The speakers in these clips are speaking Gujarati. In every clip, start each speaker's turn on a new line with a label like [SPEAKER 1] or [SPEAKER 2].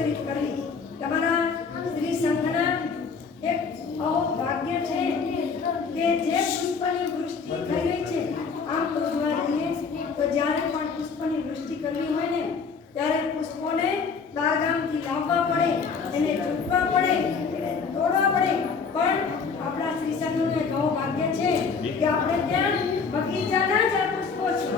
[SPEAKER 1] કરી કરવી તમારા સ્ત્રી સંઘના એક આવો ભાગ્ય છે કે જે પુષ્પની વૃષ્ટિ થઈ છે, આમ તો જોવા જઈએ તો જ્યારે પણ પુષ્પની વૃષ્ટિ કરવી હોય ને, ત્યારે પુષ્પોને બારગામથી લાવવા પડે, એને ચૂંટવા પડે તોડવા પડે. પણ આપણા શ્રી સંઘનું એક આવો ભાગ્ય છે કે આપણે ત્યાં બગીચાના જ આ પુષ્પો છે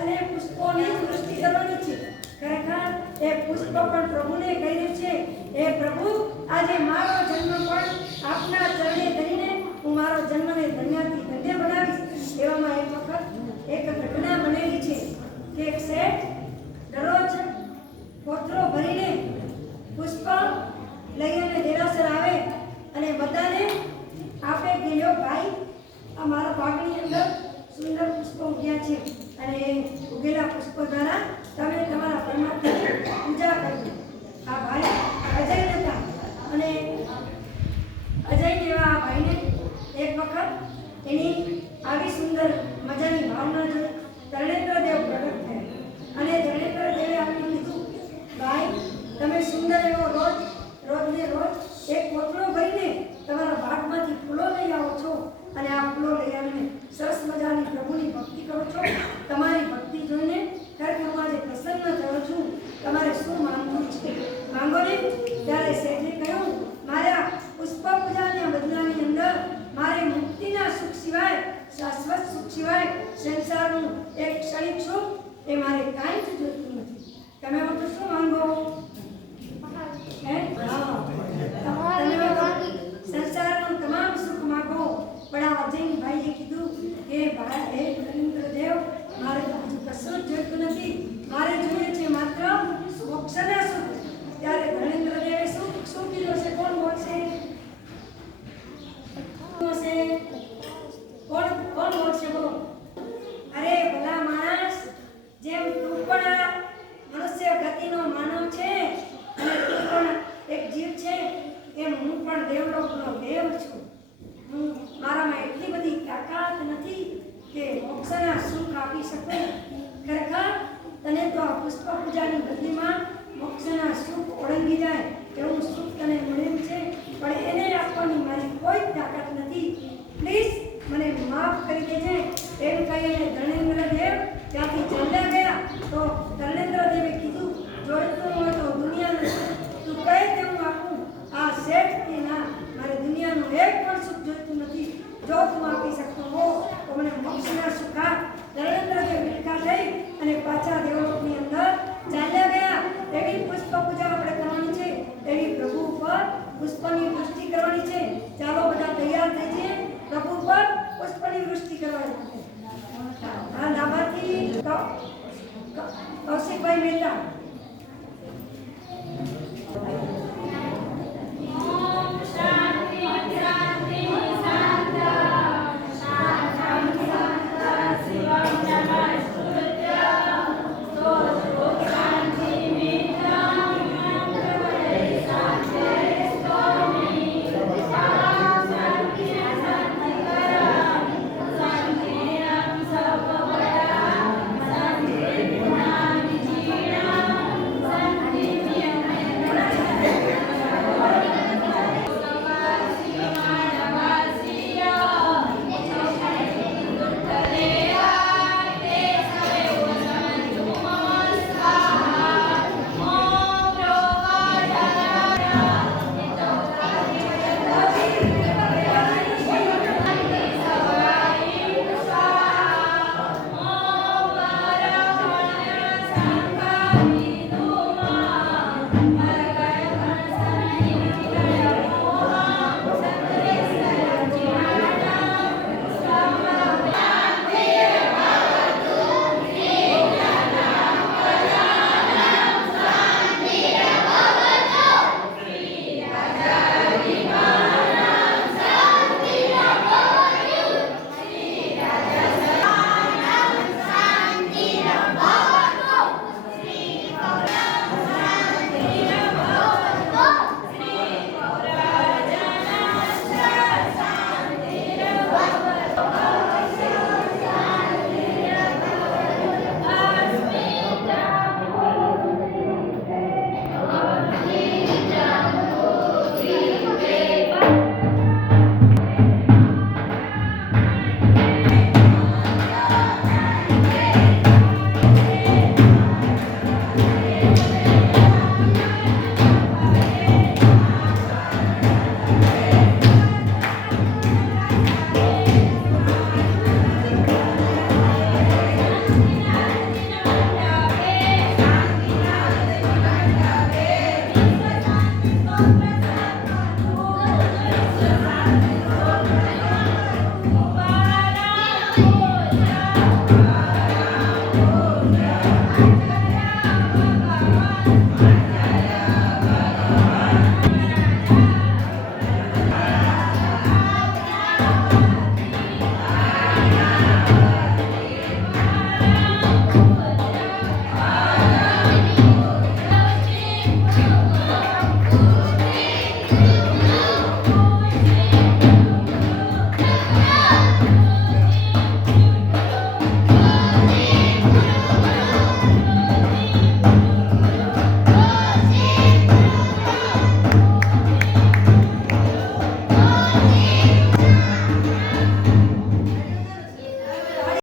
[SPEAKER 1] અને પુષ્પોની જ વૃષ્ટિ કરવાની છે ખરેખર એ પુષ્પ પણ પ્રભુને કહ્યું છે. એ પ્રભુ, આજે મારો જન્મ પણ આપના ચરણે ધરીને હું મારો જન્મને ધન્યથી ધન્ય બનાવીશ એવામાં એક વખત, એક ઘટના બનેલી છે કે એક શેઠ દરરોજ કોથરો ભરીને પુષ્પ લઈ અને દેરાસર આવે અને બધાને આપે કે, લ્યો ભાઈ, આ મારા પાકની અંદર સુંદર પુષ્પો ઉગ્યા છે અને ઉગેલા પુષ્પો દ્વારા તમે તમારા પરમાત્માની પૂજા કરજો આ ભાઈ અજય હતા અને અજય જેવા આ ભાઈને એક વખત એની આવી સુંદર મજાની ભાવના જોઈ તરણેન્દ્ર દેવ પ્રગટ થયા અને તરણેન્દ્ર દેવે આપણને કીધું ભાઈ તમે સુંદર એવો રોજ રોજને રોજ એક કોથળો ભરીને તમારા બાગમાંથી ફૂલો લઈ આવો છો અને આ ફૂલો લઈ આવીને સરસ મજાની પ્રભુની ભક્તિ કરો છો તમારી ભક્તિ જોઈને ખરેખર હું આજે પ્રસન્ન થયો છું તમારે શું માંગવું છે માંગો ને ત્યારે શેઠે કહ્યું મારા પુષ્પ પૂજાના બદલાની અંદર મારે મુક્તિના સુખ સિવાય શાશ્વત સુખ સિવાય સંસારનું એક ક્ષણિક છો, એ મારે કાંઈ જ જોઈતું નથી. તમે બધું શું માંગો? હે હા તમે બધું સંસારનું તમામ સુખ માંગો પણ આ અજયભાઈએ કીધું કે ભાઈ હે નરેન્દ્ર દેવ મારે તો બીજું કશું જ જોઈતું નથી મારે જોઈએ છે માત્ર મોક્ષના સુખ ત્યારે ધર્મેન્દ્ર દેવે શું શું કીધું છે કોણ બોલશે હશે કોણ કોણ બોલશે બોલો અરે ભલા માણસ જેમ તું પણ આ મનુષ્ય ગતિનો માનવ છે અને તું પણ એક જીવ છે એમ હું પણ દેવલોકનો દેવ છું હું મારામાં એટલી બધી તાકાત નથી કે સુખ આપી શકો. ખરેખર, તને તો આ પુષ્પ પૂજાની બદલીમાં મોક્ષના સુખ ઓળંગી જાય એવું સુખ તને મળ્યું છે. પણ એને આપવાની મારી કોઈ તાકાત નથી. પ્લીઝ મને માફ કરી દેજે. એમ કહીને ધણેન્દ્રદેવ દેવ ત્યાંથી ચાલ્યા ગયા તો ધર્મેન્દ્ર દેવે કીધું જોઈતું હોય તો દુનિયાનું સુખ તું કહે તે હું આપું આ શેઠ કે ના મારે દુનિયાનું એક પણ સુખ જોઈતું નથી જો તું આપી શકતો હો તો મને મોક્ષના સુખ આપ ધર્મેન્દ્ર દેવ મિલકા થઈ અને પાછા દેવલોકની અંદર ચાલ્યા ગયા એવી પુષ્પ પૂજા આપણે કરવાની છે એવી પ્રભુ ઉપર પુષ્પની વૃષ્ટિ કરવાની છે, ચાલો બધા તૈયાર થઈ જઈએ. પ્રભુ પર પુષ્પની વૃષ્ટિ કરવાની છે. આ લાભાર્થી કૌશિકભાઈ મહેતા.